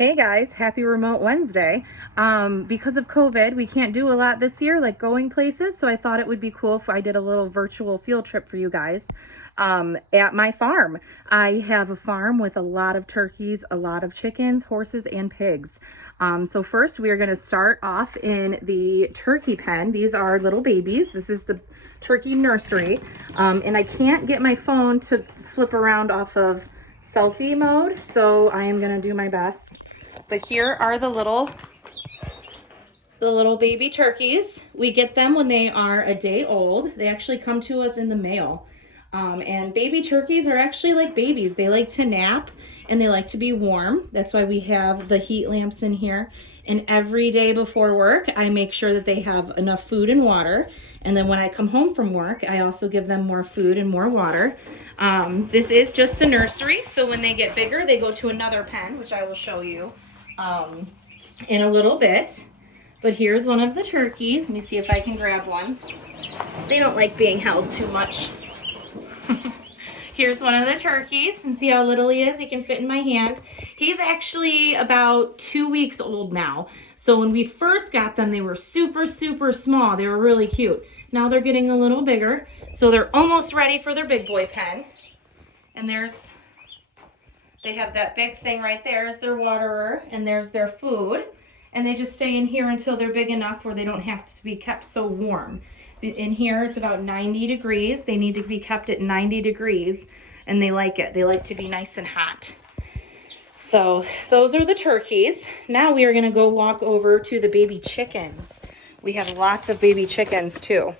Hey guys, happy Remote Wednesday. Because of COVID, we can't do a lot this year, like going places, so I thought it would be cool if I did a little virtual field trip for you guys at my farm. I have a farm with a lot of turkeys, a lot of chickens, horses, and pigs. So first we are going to start off in the turkey pen. These are little babies. This is the turkey nursery, and I can't get my phone to flip around off of selfie mode, so I am going to do my best. But here are the little baby turkeys. We get them when they are a day old. They actually come to us in the mail. And baby turkeys are actually like babies. They like to nap and they like to be warm. That's why we have the heat lamps in here. And every day before work, I make sure that they have enough food and water. And then when I come home from work, I also give them more food and more water. This is just the nursery. So when they get bigger, they go to another pen, which I will show you in a little bit. But here's one of the turkeys. Let me see if I can grab one. They don't like being held too much. Here's one of the turkeys, and see how little he is? He can fit in my hand. He's actually about 2 weeks old now. So when we first got them, they were super, super small. They were really cute. Now they're getting a little bigger. So they're almost ready for their big boy pen. And they have that big thing right there is their waterer, and there's their food. And they just stay in here until they're big enough where they don't have to be kept so warm. In here, it's about 90 degrees. They need to be kept at 90 degrees, and they like it. They like to be nice and hot. So those are the turkeys. Now we are gonna go walk over to the baby chickens. We have lots of baby chickens too.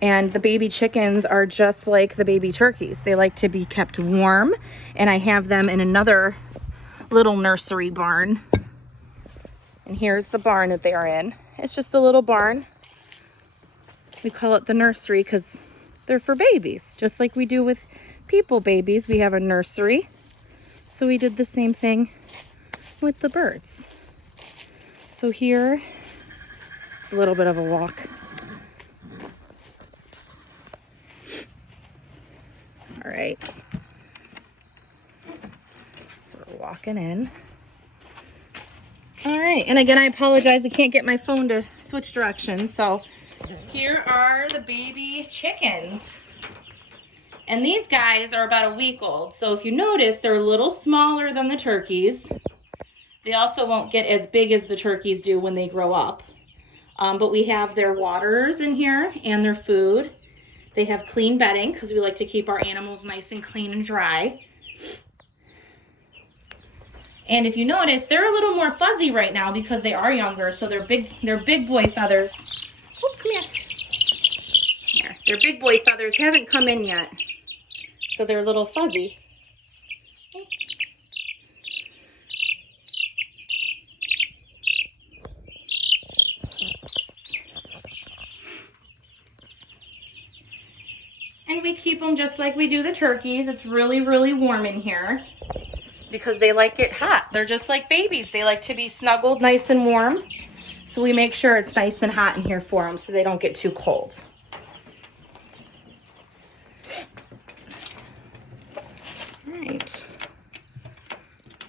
And the baby chickens are just like the baby turkeys. They like to be kept warm, and I have them in another little nursery barn. And here's the barn that they are in. It's just a little barn. We call it the nursery because they're for babies, just like we do with people babies. We have a nursery. So we did the same thing with the birds. So here, it's a little bit of a walk. All right. So we're walking in. All right, and again, I apologize. I can't get my phone to switch directions. So here are the baby chickens. And these guys are about a week old. So if you notice, they're a little smaller than the turkeys. They also won't get as big as the turkeys do when they grow up. But we have their waters in here and their food. They have clean bedding because we like to keep our animals nice and clean and dry. And if you notice, they're a little more fuzzy right now because they are younger, so they're big boy feathers. Oh, come here. There. Their big boy feathers haven't come in yet, so they're a little fuzzy. Okay. And we keep them just like we do the turkeys. It's really, really warm in here because they like it hot. They're just like babies. They like to be snuggled nice and warm. So we make sure it's nice and hot in here for them so they don't get too cold. All right.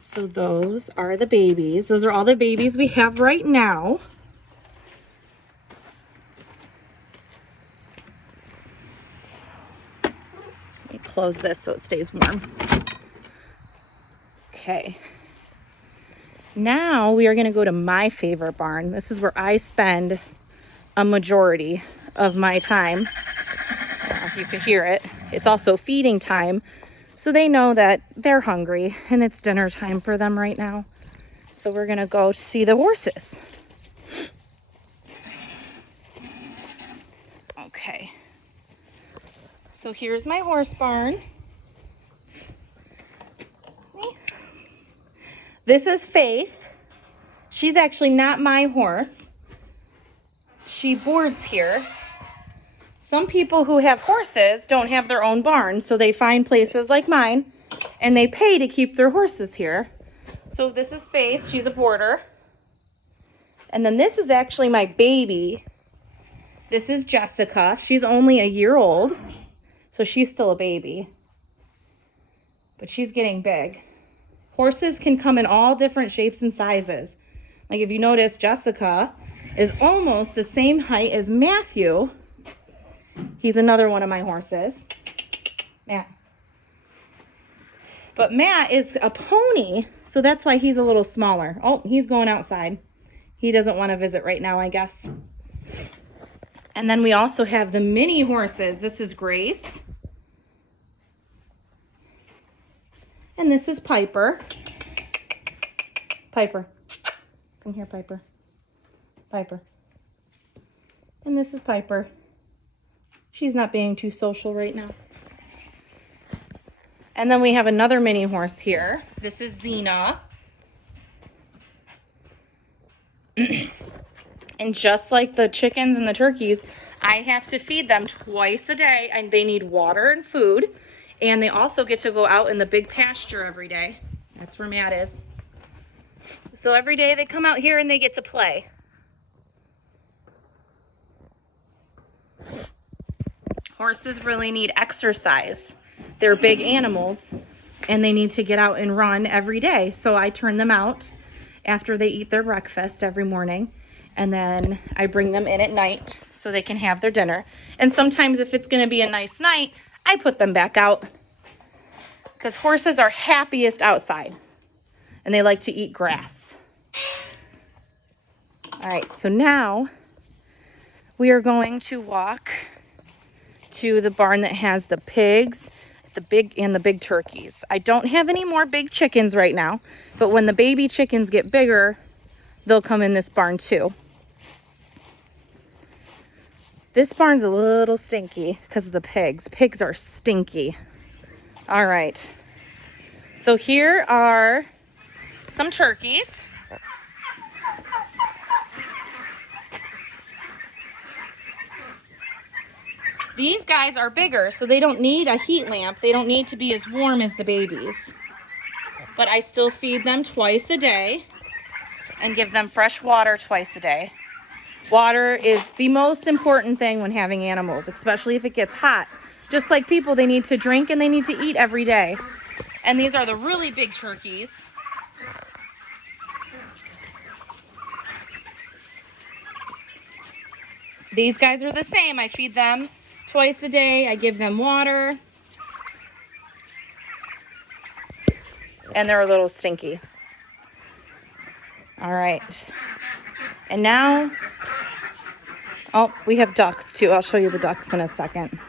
So those are the babies. Those are all the babies we have right now. Let me close this so it stays warm. Okay. Now we are going to go to my favorite barn. This is where I spend a majority of my time. I don't know if you could hear it. It's also feeding time. So they know that they're hungry and it's dinner time for them right now. So we're going to go see the horses. Okay. So here's my horse barn. This is Faith. She's actually not my horse. She boards here. Some people who have horses don't have their own barn, so they find places like mine and they pay to keep their horses here. So this is Faith. She's a boarder. And then this is actually my baby. This is Jessica. She's only a year old, so she's still a baby. but she's getting big. Horses can come in all different shapes and sizes. Like if you notice, Jessica is almost the same height as Matthew. He's another one of my horses. Matt. But Matt is a pony, so that's why he's a little smaller. Oh, he's going outside. He doesn't want to visit right now, I guess. And then we also have the mini horses. This is Grace. And this is Piper. Piper. Come here, Piper. Piper. And this is Piper. She's not being too social right now. And then we have another mini horse here. This is Xena. And just like the chickens and the turkeys, I have to feed them twice a day, and they need water and food. And they also get to go out in the big pasture every day. That's where Matt is. So every day they come out here and they get to play. Horses really need exercise. They're big animals and they need to get out and run every day. So I turn them out after they eat their breakfast every morning, and then I bring them in at night so they can have their dinner. And sometimes if it's going to be a nice night, I put them back out, because horses are happiest outside and they like to eat grass. All right, so now we are going to walk to the barn that has the pigs, the big turkeys. I don't have any more big chickens right now, but when the baby chickens get bigger, they'll come in this barn too. This barn's a little stinky because of the pigs. Pigs are stinky. All right. So here are some turkeys. These guys are bigger, so they don't need a heat lamp. They don't need to be as warm as the babies. But I still feed them twice a day and give them fresh water twice a day. Water is the most important thing when having animals, especially if it gets hot. Just like people, they need to drink and they need to eat every day. And these are the really big turkeys. These guys are the same. I feed them twice a day. I give them water. And they're a little stinky. All right. And now, oh, we have ducks too. I'll show you the ducks in a second.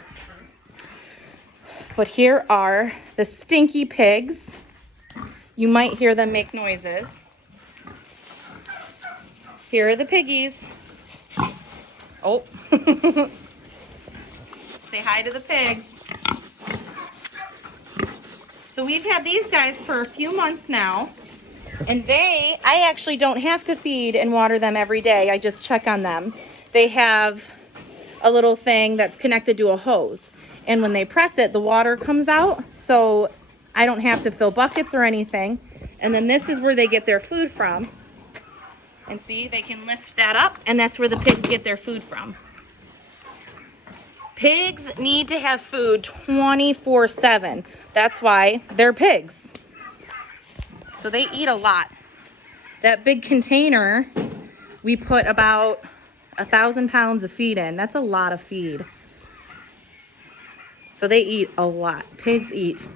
But here are the stinky pigs. You might hear them make noises. Here are the piggies. Oh. Say hi to the pigs. So we've had these guys for a few months now, and I actually don't have to feed and water them every day. I just check on them. They have a little thing that's connected to a hose, and when they press it, the water comes out, so I don't have to fill buckets or anything. And then this is where they get their food from. And see, they can lift that up, and that's where the pigs get their food from. Pigs need to have food 24/7. That's why they're pigs. So they eat a lot. That big container, we put about 1,000 pounds of feed in. That's a lot of feed. So they eat a lot. Pigs eat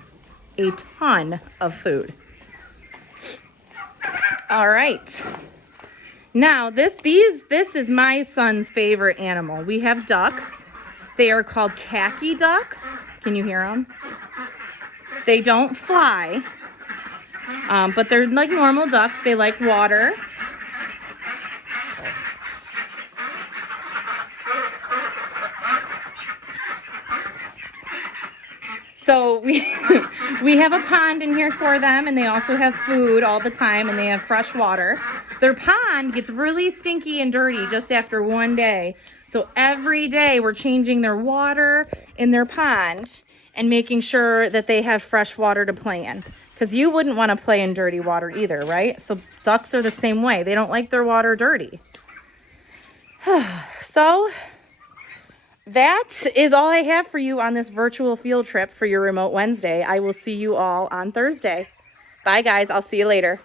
a ton of food. All right. Now, this is my son's favorite animal. We have ducks. They are called khaki ducks. Can you hear them? They don't fly, but they're like normal ducks. They like water. So we have a pond in here for them, and they also have food all the time, and they have fresh water. Their pond gets really stinky and dirty just after one day. So every day we're changing their water in their pond and making sure that they have fresh water to play in. Because you wouldn't want to play in dirty water either, right? So ducks are the same way. They don't like their water dirty. So that is all I have for you on this virtual field trip for your Remote Wednesday. I will see you all on Thursday. Bye, guys. I'll see you later.